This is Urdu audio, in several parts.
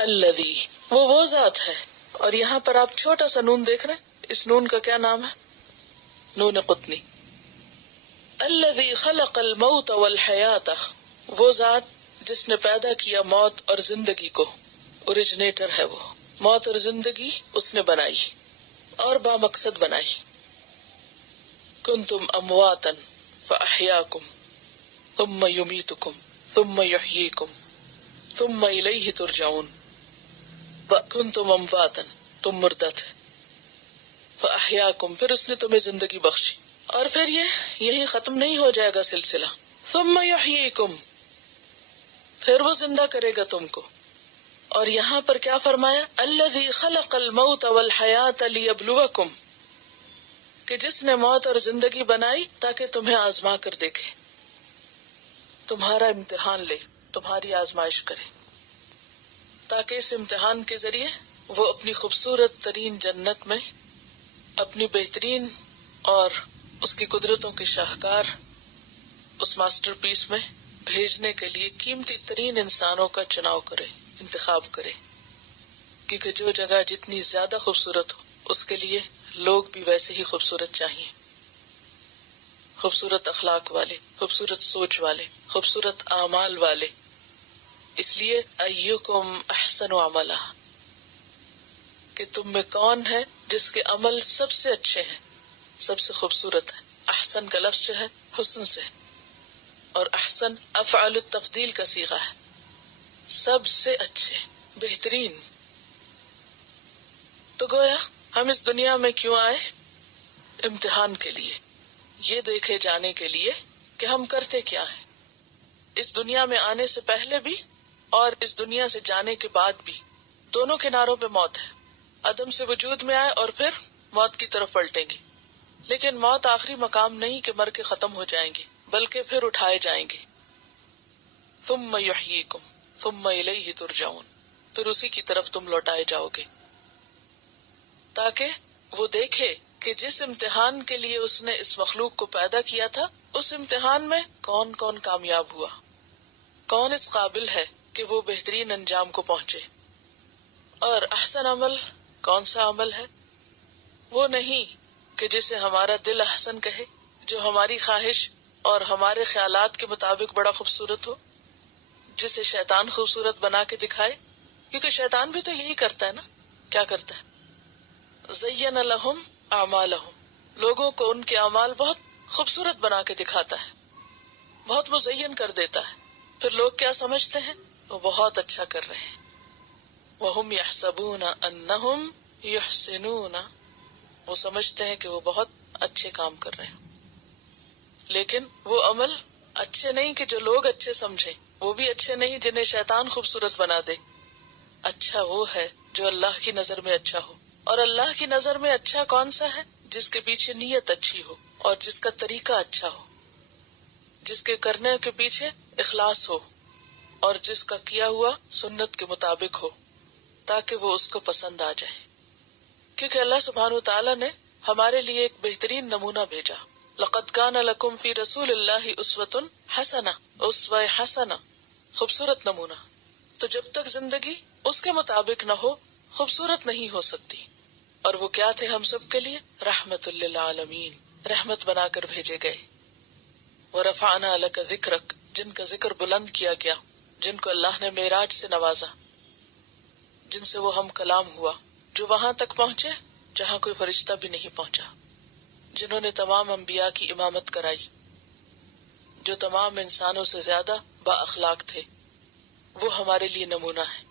الذی، وہ ذات ہے. اور یہاں پر آپ چھوٹا سا نون دیکھ رہے ہیں، اس نون کا کیا نام ہے؟ نون قطنی. الذی خلق الموت والحیات، وہ ذات جس نے پیدا کیا موت اور زندگی کو. اوریجنیٹر ہے وہ. موت اور زندگی اس نے بنائی اور با مقصد بنائی. کنتم امواتا فاحیاکم ثم یمیتکم ثم یحییکم ثم الیہ ترجعون. کنتم امواتا، تم مردہ تھے، فاحیاکم، پھر اس نے تمہیں زندگی بخشی. اور پھر یہی ختم نہیں ہو جائے گا سلسلہ. ثم یحییکم، پھر وہ زندہ کرے گا تم کو. اور یہاں پر کیا فرمایا؟ الذی خلق الموت والحیات لیبلوکم، کہ جس نے موت اور زندگی بنائی تاکہ تمہیں آزما کر دیکھے، تمہارا امتحان لے، تمہاری آزمائش کرے، تاکہ اس امتحان کے ذریعے وہ اپنی خوبصورت ترین جنت میں اپنی بہترین اور اس کی قدرتوں کے شاہکار اس ماسٹر پیس میں بھیجنے کے لیے قیمتی ترین انسانوں کا چناؤ کرے، انتخاب کرے. کیونکہ جو جگہ جتنی زیادہ خوبصورت ہو اس کے لیے لوگ بھی ویسے ہی خوبصورت چاہیے، خوبصورت اخلاق والے، خوبصورت سوچ والے، خوبصورت اعمال والے. اس لیے ایکم احسن عملا، کہ تم میں کون ہے جس کے عمل سب سے اچھے ہیں، سب سے خوبصورت ہے. احسن کا لفظ جو ہے حسن سے، اور احسن افعال التفضیل کا صیغہ ہے، سب سے اچھے، بہترین. تو گویا ہم اس دنیا میں کیوں آئے؟ امتحان کے لیے، یہ دیکھے جانے کے لیے کہ ہم کرتے کیا ہیں. اس دنیا میں آنے سے پہلے بھی اور اس دنیا سے جانے کے بعد بھی دونوں کناروں پہ موت ہے. عدم سے وجود میں آئے اور پھر موت کی طرف پلٹیں گے. لیکن موت آخری مقام نہیں کہ مر کے ختم ہو جائیں گے، بلکہ پھر اٹھائے جائیں گے. ثم یحییکم ثم الیہ ترجعون، پھر اسی کی طرف تم لوٹائے جاؤ گے. تاکہ وہ دیکھے کہ جس امتحان کے لیے اس نے اس مخلوق کو پیدا کیا تھا، اس امتحان میں کون کون کامیاب ہوا، کون اس قابل ہے کہ وہ بہترین انجام کو پہنچے. اور احسن عمل کون سا عمل ہے؟ وہ نہیں کہ جسے ہمارا دل احسن کہے، جو ہماری خواہش اور ہمارے خیالات کے مطابق بڑا خوبصورت ہو، جسے شیطان خوبصورت بنا کے دکھائے. کیونکہ شیطان بھی تو یہی کرتا ہے نا. کیا کرتا ہے؟ زین لہم اعمالہم، لوگوں کو ان کے اعمال بہت خوبصورت بنا کے دکھاتا ہے، بہت مزین کر دیتا ہے. پھر لوگ کیا سمجھتے ہیں؟ وہ بہت اچھا کر رہے ہیں. وہم یحسبون انہم یحسنون، وہ سمجھتے ہیں کہ وہ بہت اچھے کام کر رہے ہیں. لیکن وہ عمل اچھے نہیں کہ جو لوگ اچھے سمجھیں، وہ بھی اچھے نہیں جنہیں شیطان خوبصورت بنا دے. اچھا وہ ہے جو اللہ کی نظر میں اچھا ہو. اور اللہ کی نظر میں اچھا کون سا ہے؟ جس کے پیچھے نیت اچھی ہو اور جس کا طریقہ اچھا ہو، جس کے کرنے کے پیچھے اخلاص ہو اور جس کا کیا ہوا سنت کے مطابق ہو، تاکہ وہ اس کو پسند آ جائے. کیونکہ اللہ سبحانہ وتعالی نے ہمارے لیے ایک بہترین نمونہ بھیجا. لقد کان لکم فی رسول اللہ اسوۃ حسنہ، اسوہ حسنہ، خوبصورت نمونہ. تو جب تک زندگی اس کے مطابق نہ ہو، خوبصورت نہیں ہو سکتی. اور وہ کیا تھے ہم سب کے لیے؟ رحمت للعالمین، رحمت بنا کر بھیجے گئے. ورفعنا لک ذکرک، جن کا ذکر بلند کیا گیا، جن کو اللہ نے معراج سے نوازا، جن سے وہ ہم کلام ہوا، جو وہاں تک پہنچے جہاں کوئی فرشتہ بھی نہیں پہنچا، جنہوں نے تمام انبیاء کی امامت کرائی، جو تمام انسانوں سے زیادہ با اخلاق تھے. وہ ہمارے لیے نمونہ ہے.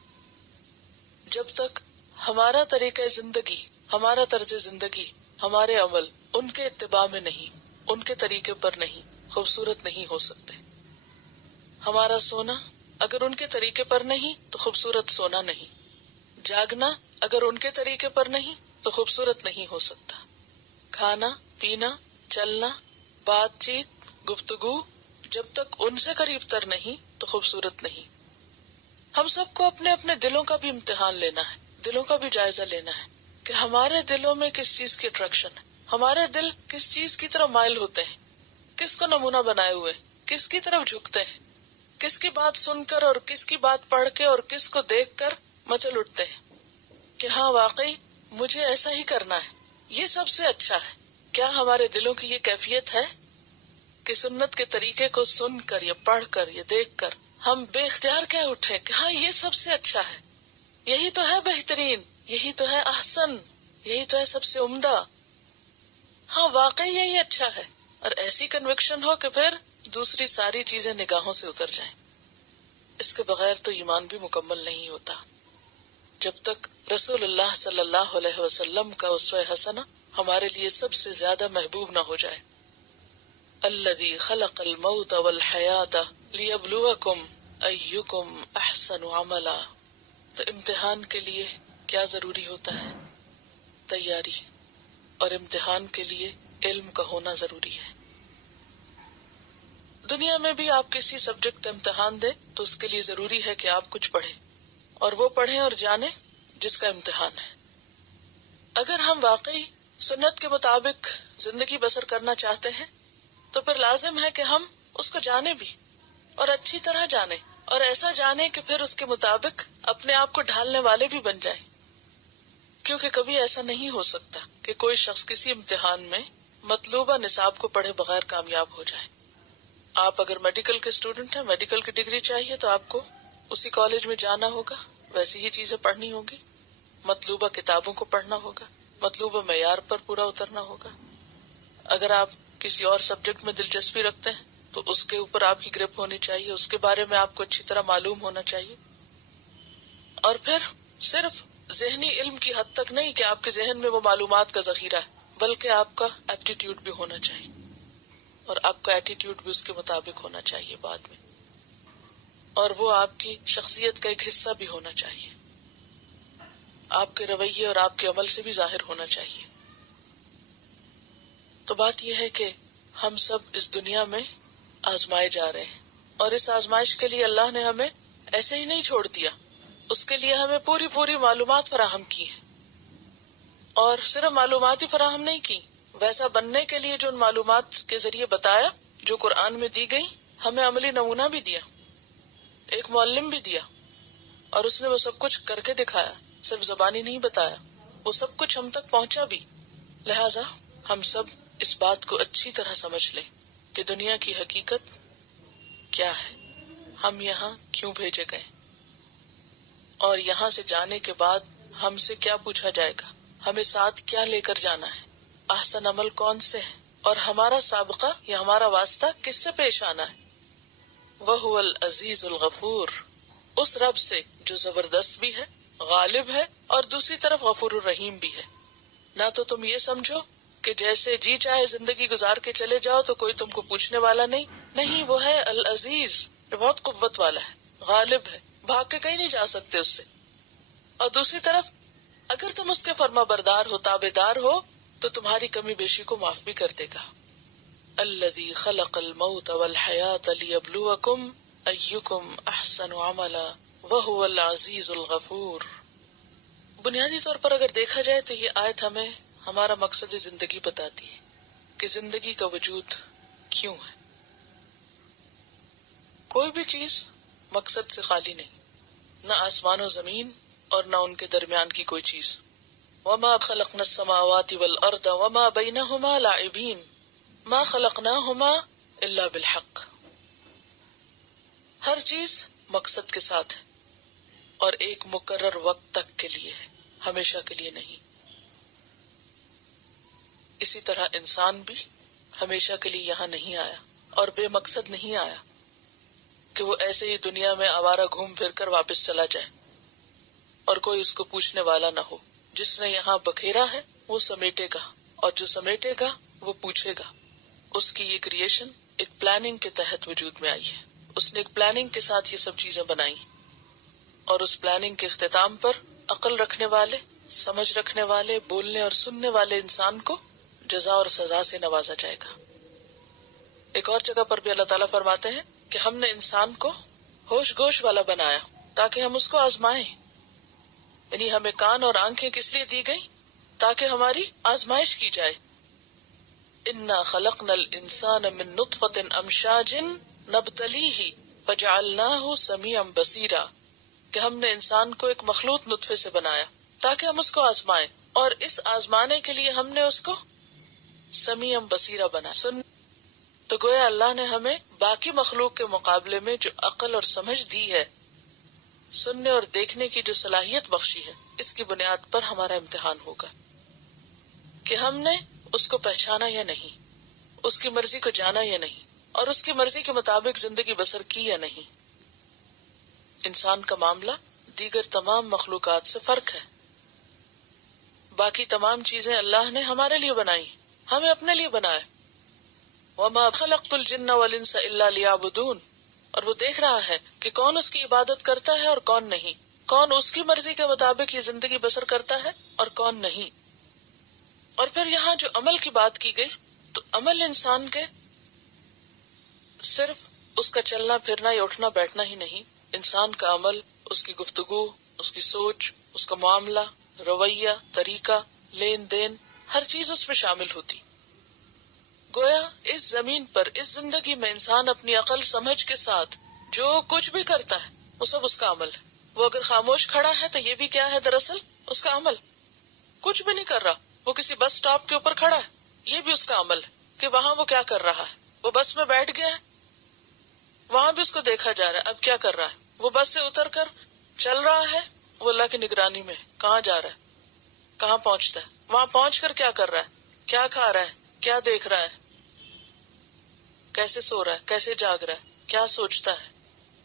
جب تک ہمارا طریقہ زندگی، ہمارا طرز زندگی، ہمارے عمل ان کے اتباع میں نہیں، ان کے طریقے پر نہیں، خوبصورت نہیں ہو سکتے. ہمارا سونا اگر ان کے طریقے پر نہیں تو خوبصورت سونا نہیں. جاگنا اگر ان کے طریقے پر نہیں تو خوبصورت نہیں ہو سکتا. کھانا پینا، چلنا، بات چیت، گفتگو جب تک ان سے قریب تر نہیں تو خوبصورت نہیں. ہم سب کو اپنے اپنے دلوں کا بھی امتحان لینا ہے، دلوں کا بھی جائزہ لینا ہے کہ ہمارے دلوں میں کس چیز کی اٹریکشن ہے، ہمارے دل کس چیز کی طرف مائل ہوتے ہیں، کس کو نمونہ بنائے ہوئے، کس کی طرف جھکتے ہیں، کس کی بات سن کر اور کس کی بات پڑھ کے اور کس کو دیکھ کر مچل اٹھتے ہیں کہ ہاں واقعی مجھے ایسا ہی کرنا ہے، یہ سب سے اچھا ہے۔ کیا ہمارے دلوں کی یہ کیفیت ہے کہ سنت کے طریقے کو سن کر یا پڑھ کر یا دیکھ کر ہم بے اختیار کہہ اٹھے کہ ہاں یہ سب سے اچھا ہے، یہی تو ہے بہترین، یہی تو ہے احسن، یہی تو ہے سب سے عمدہ، ہاں واقعی یہی اچھا ہے، اور ایسی کنوکشن ہو کہ پھر دوسری ساری چیزیں نگاہوں سے اتر جائیں۔ اس کے بغیر تو ایمان بھی مکمل نہیں ہوتا جب تک رسول اللہ صلی اللہ علیہ وسلم کا اسوہ حسنہ ہمارے لیے سب سے زیادہ محبوب نہ ہو جائے۔ الذی خلق الموت والحیات لیبلوکم ایکم احسن عملا۔ تو امتحان کے لیے کیا ضروری ہوتا ہے؟ تیاری، اور امتحان کے لیے علم کا ہونا ضروری ہے۔ دنیا میں بھی آپ کسی سبجیکٹ کا امتحان دیں تو اس کے لیے ضروری ہے کہ آپ کچھ پڑھیں، اور وہ پڑھیں اور جانیں جس کا امتحان ہے۔ اگر ہم واقعی سنت کے مطابق زندگی بسر کرنا چاہتے ہیں تو پھر لازم ہے کہ ہم اس کو جانیں بھی، اور اچھی طرح جانیں، اور ایسا جانیں کہ پھر اس کے مطابق اپنے آپ کو ڈھالنے والے بھی بن جائیں۔ کیونکہ کبھی ایسا نہیں ہو سکتا کہ کوئی شخص کسی امتحان میں مطلوبہ نصاب کو پڑھے بغیر کامیاب ہو جائے۔ آپ اگر میڈیکل کے اسٹوڈنٹ ہیں، میڈیکل کی ڈگری چاہیے تو آپ کو اسی کالج میں جانا ہوگا، ویسی ہی چیزیں پڑھنی ہوگی، مطلوبہ کتابوں کو پڑھنا ہوگا، مطلوبہ معیار پر پورا اترنا ہوگا۔ اگر آپ کسی اور سبجیکٹ میں دلچسپی رکھتے ہیں تو اس کے اوپر آپ کی گرپ ہونی چاہیے، اس کے بارے میں آپ کو اچھی طرح معلوم ہونا چاہیے، اور پھر صرف ذہنی علم کی حد تک نہیں کہ آپ کے ذہن میں وہ معلومات کا ذخیرہ ہے، بلکہ آپ کا ایپٹیٹیوڈ بھی ہونا چاہیے، اور آپ کا ایٹیٹیوڈ بھی اس کے مطابق ہونا چاہیے بعد میں، اور وہ آپ کی شخصیت کا ایک حصہ بھی ہونا چاہیے، آپ کے رویے اور آپ کے عمل سے بھی ظاہر ہونا چاہیے۔ تو بات یہ ہے کہ ہم سب اس دنیا میں آزمائے جا رہے ہیں، اور اس آزمائش کے لیے اللہ نے ہمیں ایسے ہی نہیں چھوڑ دیا، اس کے لیے ہمیں پوری معلومات فراہم کی ہیں، اور صرف معلومات ہی فراہم نہیں کی، ویسا بننے کے لیے جو ان معلومات کے ذریعے بتایا، جو قرآن میں دی گئی، ہمیں عملی نمونہ بھی دیا، ایک معلم بھی دیا، اور اس نے وہ سب کچھ کر کے دکھایا، صرف زبانی نہیں بتایا، وہ سب کچھ ہم تک پہنچا بھی۔ لہٰذا ہم سب اس بات کو اچھی طرح سمجھ لیں کہ دنیا کی حقیقت کیا ہے، ہم یہاں کیوں بھیجے گئے، اور یہاں سے جانے کے بعد ہم سے کیا پوچھا جائے گا، ہمیں ساتھ کیا لے کر جانا ہے، احسن عمل کون سے ہے، اور ہمارا سابقہ یا ہمارا واسطہ کس سے پیش آنا ہے۔ وَهُوَ الْعَزِيزُ الْغَفُورُ، اس رب سے جو زبردست بھی ہے، غالب ہے، اور دوسری طرف غفور الرحیم بھی ہے۔ نہ تو تم یہ سمجھو کہ جیسے جی چاہے زندگی گزار کے چلے جاؤ تو کوئی تم کو پوچھنے والا نہیں، وہ ہے العزیز، جو بہت قوت والا ہے، غالب ہے، بھاگ کے کہیں نہیں جا سکتے اس سے، اور دوسری طرف اگر تم اس کے فرما بردار ہو، تابع دار ہو، تو تمہاری کمی بیشی کو معاف بھی کر دے گا۔ الذی خلق الموت والحیات لیبلوکم ایکم احسن عملا وہو العزیز الغفور۔ بنیادی طور پر اگر دیکھا جائے تو یہ آیت ہمیں ہمارا مقصد زندگی بتاتی ہے کہ زندگی کا وجود کیوں ہے۔ کوئی بھی چیز مقصد سے خالی نہیں، نہ آسمان و زمین اور نہ ان کے درمیان کی کوئی چیز۔ وما خلقنا السماوات والارض وما بینہما لاعبین ما خلقناہما الا بالحق۔ ہر چیز مقصد کے ساتھ ہے اور ایک مقرر وقت تک کے لیے ہے، ہمیشہ کے لیے نہیں۔ اسی طرح انسان بھی ہمیشہ کے لیے یہاں نہیں آیا اور بے مقصد نہیں آیا کہ وہ ایسے ہی دنیا میں آوارہ گھوم پھر کر واپس چلا جائے اور کوئی اس کو پوچھنے والا نہ ہو۔ جس نے یہاں بکھیرا ہے وہ سمیٹے گا، اور جو سمیٹے گا وہ پوچھے گا۔ اس کی یہ کریشن ایک پلاننگ کے تحت وجود میں آئی ہے، اس نے ایک پلاننگ کے ساتھ یہ سب چیزیں بنائی، اور اس پلاننگ کے اختتام پر عقل رکھنے والے، سمجھ رکھنے والے، بولنے اور سننے والے انسان کو جزا اور سزا سے نوازا جائے گا۔ ایک اور جگہ پر بھی اللہ تعالیٰ فرماتے ہیں کہ ہم نے انسان کو ہوش گوش والا بنایا تاکہ ہم اس کو آزمائیں، یعنی ہمیں کان اور آنکھیں کس لیے دی گئی؟ تاکہ ہماری آزمائش کی جائے۔ انا خلقنا الانسان من نطفة امشاج نبتلیہ فجعلناہ سمیعا بصیرا۔ کہ ہم نے انسان کو ایک مخلوط نطفے سے بنایا تاکہ ہم اس کو آزمائیں، اور اس آزمانے کے لیے ہم نے اس کو سمیع بصیرہ بنا سن. تو گویا اللہ نے ہمیں باقی مخلوق کے مقابلے میں جو عقل اور سمجھ دی ہے، سننے اور دیکھنے کی جو صلاحیت بخشی ہے، اس کی بنیاد پر ہمارا امتحان ہوگا کہ ہم نے اس کو پہچانا یا نہیں، اس کی مرضی کو جانا یا نہیں، اور اس کی مرضی کے مطابق زندگی بسر کی یا نہیں. انسان کا معاملہ دیگر تمام مخلوقات سے فرق ہے. باقی تمام چیزیں اللہ نے ہمارے لیے بنائی، ہمیں اپنے لیے بنایا. وما خلقت الجن والانس الا لیعبدون. اور وہ دیکھ رہا ہے کہ کون اس کی عبادت کرتا ہے اور کون نہیں، کون اس کی مرضی کے مطابق یہ زندگی بسر کرتا ہے اور کون نہیں. اور پھر یہاں جو عمل کی بات کی گئی، تو عمل انسان کے صرف اس کا چلنا پھرنا یا اٹھنا بیٹھنا ہی نہیں، انسان کا عمل، اس کی گفتگو، اس کی سوچ، اس کا معاملہ، رویہ، طریقہ، لین دین، ہر چیز اس میں شامل ہوتی. گویا اس زمین پر، اس زندگی میں انسان اپنی عقل سمجھ کے ساتھ جو کچھ بھی کرتا ہے وہ سب اس کا عمل ہے. وہ اگر خاموش کھڑا ہے تو یہ بھی کیا ہے؟ دراصل اس کا عمل. کچھ بھی نہیں کر رہا، وہ کسی بس سٹاپ کے اوپر کھڑا ہے، یہ بھی اس کا عمل ہے کہ وہاں وہ کیا کر رہا ہے. وہ بس میں بیٹھ گیا ہے، وہاں بھی اس کو دیکھا جا رہا ہے اب کیا کر رہا ہے. وہ بس سے اتر کر چل رہا ہے، وہ اللہ کی نگرانی میں کہاں جا رہا ہے، کہاں پہنچتا ہے، وہاں پہنچ کر کیا کر رہا ہے، کیا کھا رہا ہے، کیا دیکھ رہا ہے، کیسے سو رہا ہے، کیسے جاگ رہا ہے، کیا سوچتا ہے،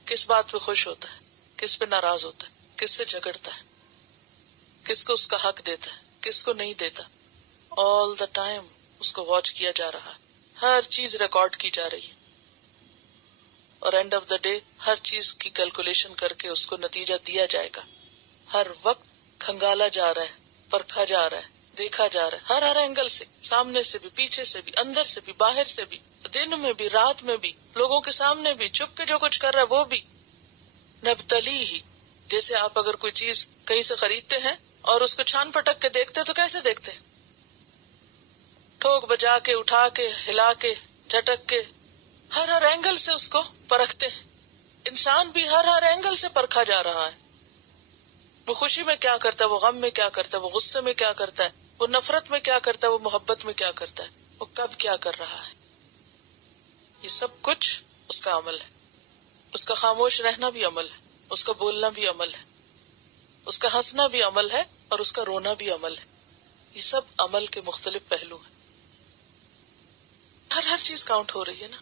کس بات پہ خوش ہوتا ہے، کس پہ ناراض ہوتا ہے، کس سے جھگڑتا ہے، کس کو اس کا حق دیتا ہے، کس کو نہیں دیتا. آل دا ٹائم اس کو واچ کیا جا رہا ہے، ہر چیز ریکارڈ کی جا رہی ہے، اور اینڈ آف دا ڈے ہر چیز کی کیلکولیشن کر کے اس کو نتیجہ دیا جائے گا. ہر وقت کھنگالا جا رہا ہے، پرکھا جا رہا ہے، دیکھا جا رہا ہے، ہر اینگل سے، سامنے سے بھی، پیچھے سے بھی، اندر سے بھی، باہر سے بھی، دن میں بھی، رات میں بھی، لوگوں کے سامنے بھی، چھپ کے جو کچھ کر رہا ہے وہ بھی. نبتلی ہی، جیسے آپ اگر کوئی چیز کہیں سے خریدتے ہیں اور اس کو چھان پٹک کے دیکھتے تو کیسے دیکھتے؟ ٹھوک بجا کے، اٹھا کے، ہلا کے، جھٹک کے، ہر اینگل سے اس کو پرکھتے ہیں. انسان بھی ہر اینگل سے پرکھا جا رہا ہے. وہ خوشی میں کیا کرتا ہے، وہ غم میں کیا کرتا ہے، وہ غصے میں کیا کرتا ہے، وہ نفرت میں کیا کرتا ہے، وہ محبت میں کیا کرتا ہے، وہ کب کیا کر رہا ہے. یہ سب کچھ اس کا عمل ہے. اس کا خاموش رہنا بھی عمل ہے، اس کا بولنا بھی عمل ہے، اس کا ہنسنا بھی عمل ہے، اور اس کا رونا بھی عمل ہے. یہ سب عمل کے مختلف پہلو ہیں. ہر چیز کاؤنٹ ہو رہی ہے نا،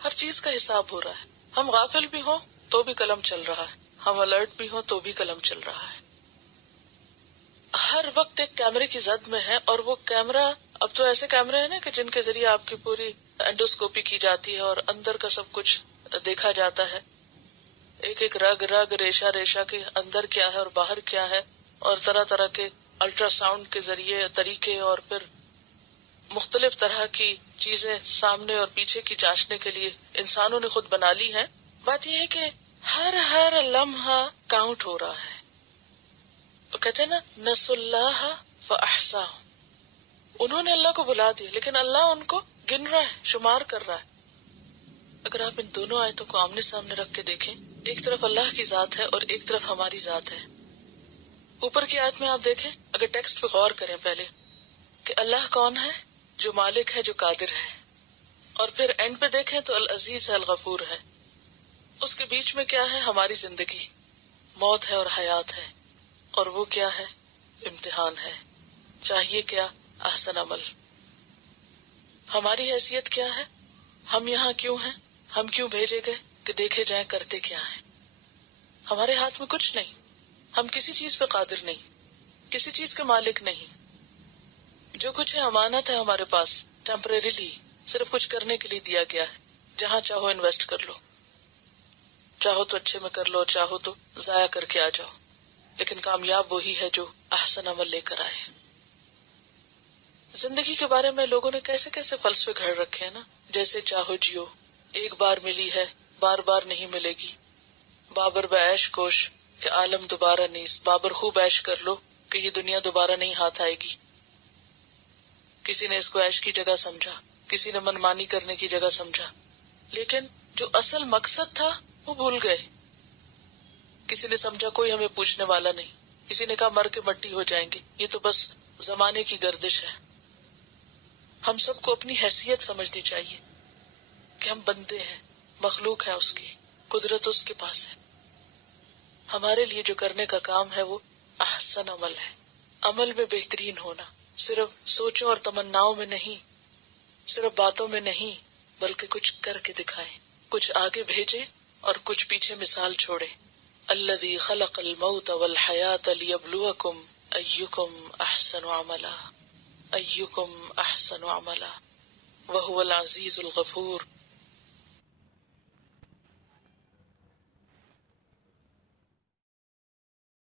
ہر چیز کا حساب ہو رہا ہے. ہم غافل بھی ہوں تو بھی قلم چل رہا ہے، ہم الرٹ بھی ہوں تو بھی قلم چل رہا ہے. ہر وقت ایک کیمرے کی زد میں ہے، اور وہ کیمرہ، اب تو ایسے کیمرے ہیں نا کہ جن کے ذریعے آپ کی پوری اینڈوسکوپی کی جاتی ہے اور اندر کا سب کچھ دیکھا جاتا ہے. ایک ایک رگ ریشہ ریشہ کے اندر کیا ہے اور باہر کیا ہے، اور طرح طرح کے الٹرا ساؤنڈ کے ذریعے طریقے، اور پھر مختلف طرح کی چیزیں سامنے اور پیچھے کی جانچنے کے لیے انسانوں نے خود بنا لی ہے. بات یہ ہے کہ ہر لمحہ کاؤنٹ ہو رہا ہے. وہ کہتے ہیں نا، نسوا اللہ فاحصاہ، انہوں نے اللہ کو بلا دیا لیکن اللہ ان کو گن رہا ہے، شمار کر رہا ہے. اگر آپ ان دونوں آیتوں کو آمنے سامنے رکھ کے دیکھیں، ایک طرف اللہ کی ذات ہے اور ایک طرف ہماری ذات ہے. اوپر کی آیت میں آپ دیکھیں، اگر ٹیکسٹ پہ غور کریں پہلے، کہ اللہ کون ہے؟ جو مالک ہے، جو قادر ہے. اور پھر اینڈ پہ دیکھیں تو العزیز ہے، الغفور ہے. اس کے بیچ میں کیا ہے؟ ہماری زندگی، موت ہے اور حیات ہے. اور وہ کیا ہے؟ امتحان ہے. چاہیے کیا؟ احسن عمل. ہماری حیثیت کیا ہے؟ ہم یہاں کیوں ہیں؟ ہم کیوں بھیجے گئے؟ کہ دیکھے جائیں کرتے کیا ہیں. ہمارے ہاتھ میں کچھ نہیں، ہم کسی چیز پہ قادر نہیں، کسی چیز کے مالک نہیں. جو کچھ ہے امانت ہے ہمارے پاس، ٹیمپریریلی، صرف کچھ کرنے کے لیے دیا گیا ہے. جہاں چاہو انویسٹ کر لو، چاہو تو اچھے میں کر لو، چاہو تو ضائع کر کے آ جاؤ. لیکن کامیاب وہی ہے جو احسن عمل لے کر آئے. زندگی کے بارے میں لوگوں نے کیسے کیسے فلسفے گھڑ رکھے ہیں نا، جیسے چاہو جیو، ایک بار ملی ہے، بار بار نہیں ملے گی. بابر بعیش کوش کہ عالم دوبارہ نیست. بابر خوب عیش کر لو کہ یہ دنیا دوبارہ نہیں ہاتھ آئے گی. کسی نے اس کو عیش کی جگہ سمجھا، کسی نے منمانی کرنے کی جگہ سمجھا، لیکن جو اصل مقصد تھا وہ بھول گئے. کسی نے سمجھا کوئی ہمیں پوچھنے والا نہیں، کسی نے کہا مر کے مٹی ہو جائیں گے، یہ تو بس زمانے کی گردش ہے۔ ہم سب کو اپنی حیثیت سمجھنی چاہیے کہ ہم بندے ہیں، مخلوق ہے اس کی، قدرت اس کے پاس ہے۔ ہمارے لیے جو کرنے کا کام ہے وہ احسن عمل ہے، عمل میں بہترین ہونا، صرف سوچوں اور تمناؤں میں نہیں، صرف باتوں میں نہیں، بلکہ کچھ کر کے دکھائیں، کچھ آگے بھیجے اور کچھ پیچھے مثال چھوڑے۔ الذی خلق الموت والحیاۃ لیبلوکم ایکم احسن عملا، ایکم احسن عملا وہو العزیز الغفور۔